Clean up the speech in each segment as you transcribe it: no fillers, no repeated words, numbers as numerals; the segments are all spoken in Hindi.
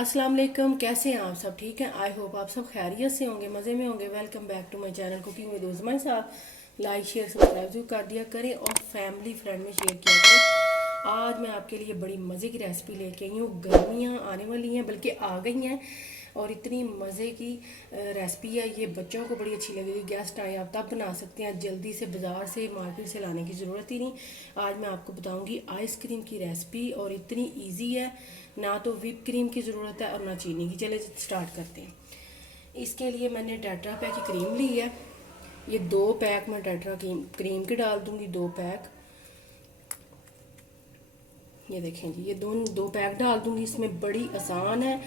अस्सलाम वालेकुम। कैसे हैं आप सब? ठीक हैं? आई होप आप सब खैरियत से होंगे, मज़े में होंगे। Welcome back to my channel cooking with Uzma साहब। लाइक शेयर सब्सक्राइब जरूर कर दिया करें और फैमिली फ्रेंड में शेयर किया करें। आज मैं आपके लिए बड़ी मज़े की रेसिपी लेके आई हूँ। गर्मियाँ आने वाली हैं, बल्कि आ गई हैं, और इतनी मज़े की रेसिपी है ये, बच्चों को बड़ी अच्छी लगेगी। गेस्ट आए आप तब बना सकते हैं, जल्दी से बाज़ार से मार्केट से लाने की ज़रूरत ही नहीं। आज मैं आपको बताऊंगी आइसक्रीम की रेसिपी, और इतनी इजी है, ना तो व्हिप क्रीम की ज़रूरत है और ना चीनी की। चले स्टार्ट करते हैं। इसके लिए मैंने टेट्रा पैक की क्रीम ली है। ये 2 पैक मैं टेट्रा क्रीम के डाल दूंगी, 2 पैक। ये देखें जी, ये दो पैक डाल दूंगी इसमें। बड़ी आसान है,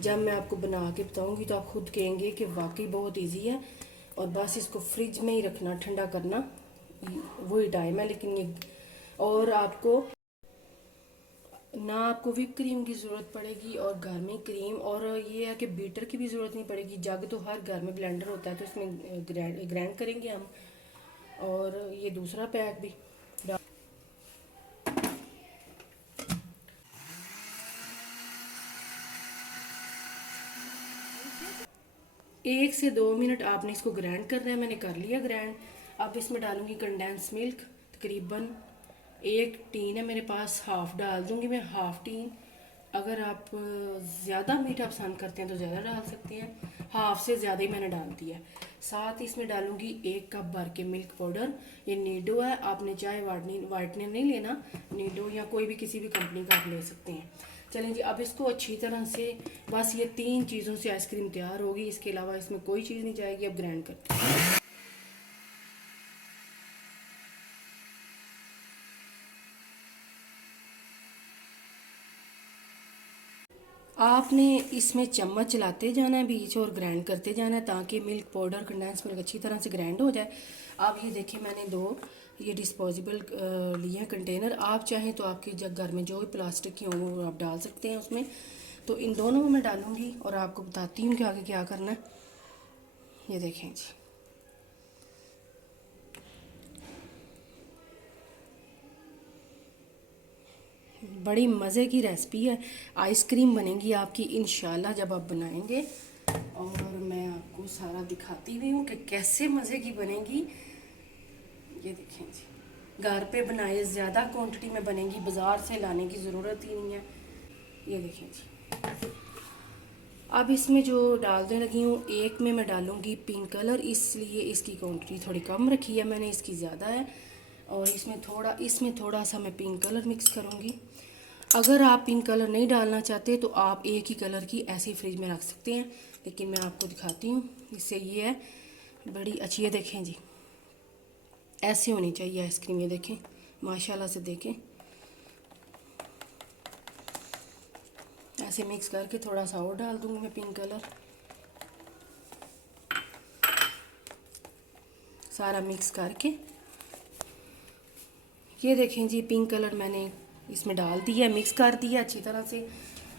जब मैं आपको बना के बताऊंगी तो आप खुद कहेंगे कि वाकई बहुत इजी है। और बस इसको फ्रिज में ही रखना, ठंडा करना, वही टाइम है। लेकिन ये, और आपको ना आपको व्हिप क्रीम की ज़रूरत पड़ेगी और घर में क्रीम, और ये है कि बीटर की भी ज़रूरत नहीं पड़ेगी। जग तो हर घर में ब्लेंडर होता है, तो इसमें ग्राइंड करेंगे हम। और ये दूसरा पैक भी 1 से 2 मिनट आपने इसको ग्राइंड करना है। मैंने कर लिया ग्राइंड। अब इसमें डालूंगी कंडेंस मिल्क, तकरीबन 1 टीन है मेरे पास, हाफ़ डाल दूंगी मैं, हाफ़ टीन। अगर आप ज़्यादा मीठा पसंद करते हैं तो ज़्यादा डाल सकते हैं, हाफ़ से ज़्यादा ही मैंने डाल दिया है। साथ ही इसमें डालूंगी 1 कप भर के मिल्क पाउडर। ये नीडो है, आपने चाहे वाइटनर नहीं लेना, नीडो या कोई भी किसी भी कंपनी का आप ले सकते हैं। चलें जी, अब इसको अच्छी तरह से, बस ये 3 चीज़ों से आइसक्रीम तैयार होगी, इसके अलावा इसमें कोई चीज़ नहीं जाएगी। अब ग्राइंड करते हैं। आपने इसमें चम्मच चलाते जाना है बीच, और ग्राइंड करते जाना है, ताकि मिल्क पाउडर, कंडेंस मिल्क अच्छी तरह से ग्राइंड हो जाए। अब ये देखिए, मैंने 2 ये डिस्पोजेबल लिए हैं कंटेनर। आप चाहें तो आपकी जब घर में जो भी प्लास्टिक की हों वो आप डाल सकते हैं उसमें। तो इन दोनों में मैं डालूंगी और आपको बताती हूँ कि आगे क्या करना है। ये देखें जी, बड़ी मज़े की रेसिपी है। आइसक्रीम बनेगी आपकी इंशाल्लाह जब आप बनाएंगे, और मैं आपको सारा दिखाती भी हूँ कि कैसे मज़े की बनेगी। ये देखें जी, घर पे बनाए, ज़्यादा क्वांटिटी में बनेगी, बाज़ार से लाने की ज़रूरत ही नहीं है। ये देखें जी, अब इसमें जो डालने लगी हूँ, एक में मैं डालूँगी पिंक कलर, इसलिए इसकी क्वांटिटी थोड़ी कम रखी है मैंने, इसकी ज़्यादा है। और इसमें थोड़ा सा मैं पिंक कलर मिक्स करूँगी। अगर आप पिंक कलर नहीं डालना चाहते तो आप एक ही कलर की ऐसे ही फ्रिज में रख सकते हैं, लेकिन मैं आपको दिखाती हूँ। इससे ये है, बड़ी अच्छी है। देखें जी, ऐसे होनी चाहिए आइसक्रीम। ये देखें, माशाल्लाह से देखें, ऐसे मिक्स करके थोड़ा सा और डाल दूँगी मैं पिंक कलर, सारा मिक्स करके। ये देखें जी, पिंक कलर मैंने इसमें डाल दिया, मिक्स कर दिया अच्छी तरह से।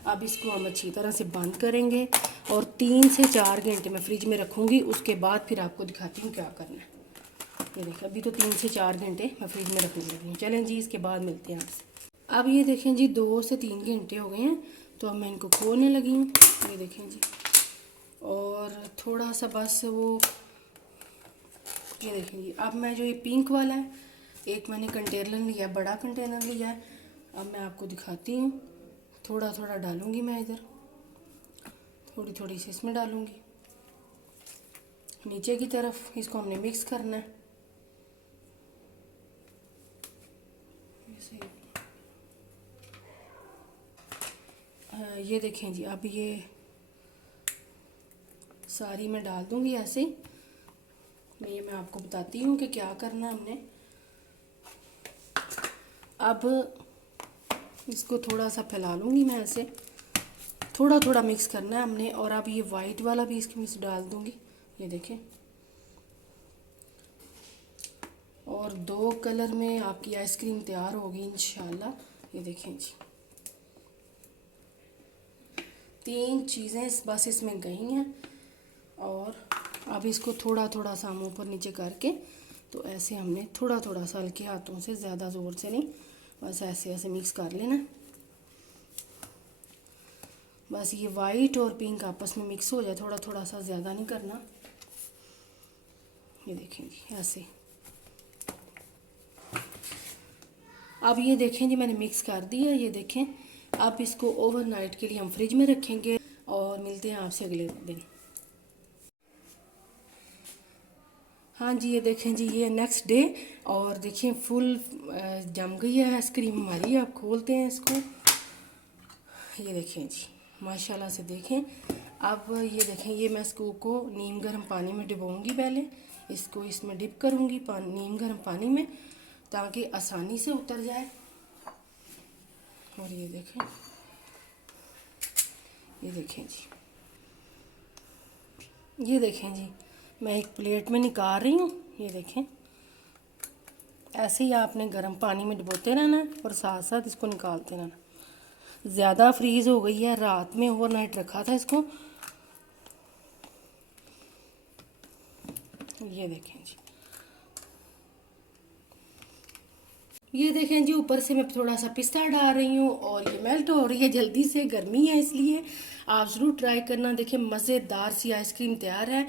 अब इसको हम अच्छी तरह से बंद करेंगे और 3 से 4 घंटे मैं फ्रिज में रखूँगी। उसके बाद फिर आपको दिखाती हूँ क्या करना है। ये देखिए, अभी तो 3 से 4 घंटे मैं फ्रिज में रखने लगी हूँ। चलें जी, इसके बाद मिलते हैं आपसे। अब ये देखें जी, 2 से 3 घंटे हो गए हैं, तो अब मैं इनको खोलने लगी हूँ। ये देखें जी, और थोड़ा सा बस वो, ये देखें जी, अब मैं जो ये पिंक वाला है, एक मैंने कंटेनर लिया, बड़ा कंटेनर लिया है। अब मैं आपको दिखाती हूँ, थोड़ा थोड़ा डालूँगी मैं इधर, थोड़ी थोड़ी सी इसमें डालूँगी नीचे की तरफ। इसको हमने मिक्स करना है। ये देखें जी, अब ये सारी मैं डाल दूँगी ऐसे। मैं आपको बताती हूँ कि क्या करना है हमने। अब इसको थोड़ा सा फैला लूँगी मैं ऐसे, थोड़ा थोड़ा मिक्स करना है हमने। और अब ये वाइट वाला भी इसके में डाल दूँगी। ये देखें, और 2 कलर में आपकी आइसक्रीम तैयार होगी इंशाल्लाह। ये देखें जी, 3 चीज़ें बस इसमें गई हैं। और अब इसको थोड़ा थोड़ा सा हम ऊपर नीचे करके, तो ऐसे हमने थोड़ा थोड़ा सा हल्के हाथों से, ज़्यादा ज़ोर से नहीं, बस ऐसे ऐसे मिक्स कर लेना। बस ये वाइट और पिंक आपस में मिक्स हो जाए, थोड़ा थोड़ा सा, ज़्यादा नहीं करना। ये देखें जी ऐसे। अब ये देखें जी मैंने मिक्स कर दिया, ये देखें। अब इसको ओवरनाइट के लिए हम फ्रिज में रखेंगे और मिलते हैं आपसे अगले दिन। हाँ जी, ये देखें जी, ये नेक्स्ट डे, और देखिए फुल जम गई है आइसक्रीम हमारी। अब खोलते हैं इसको। ये देखें जी, माशाल्लाह से देखें। अब ये देखें, ये मैं इसको नीम गर्म पानी में डुबोऊंगी। पहले इसको इसमें डिप करूंगी नीम गर्म पानी में, ताकि आसानी से उतर जाए। और ये देखें, ये देखें जी, ये देखें जी, मैं एक प्लेट में निकाल रही हूँ। ये देखें, ऐसे ही आपने गर्म पानी में डुबोते रहना है और साथ साथ इसको निकालते रहना। ज़्यादा फ्रीज़ हो गई है, रात में ओवरनाइट रखा था इसको। ये देखें जी, ये देखें जी, ऊपर से मैं थोड़ा सा पिस्ता डाल रही हूँ और ये मेल्ट हो रही है जल्दी से, गर्मी है इसलिए। आप ज़रूर ट्राई करना। देखें मज़ेदार सी आइसक्रीम तैयार है।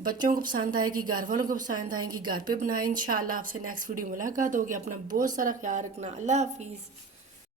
बच्चों को पसंद आएगी, घर वालों को पसंद आएगी। घर पे बनाएं। इंशाल्लाह आपसे नेक्स्ट वीडियो मुलाकात होगी। अपना बहुत सारा ख्याल रखना। अल्लाह हाफिज़।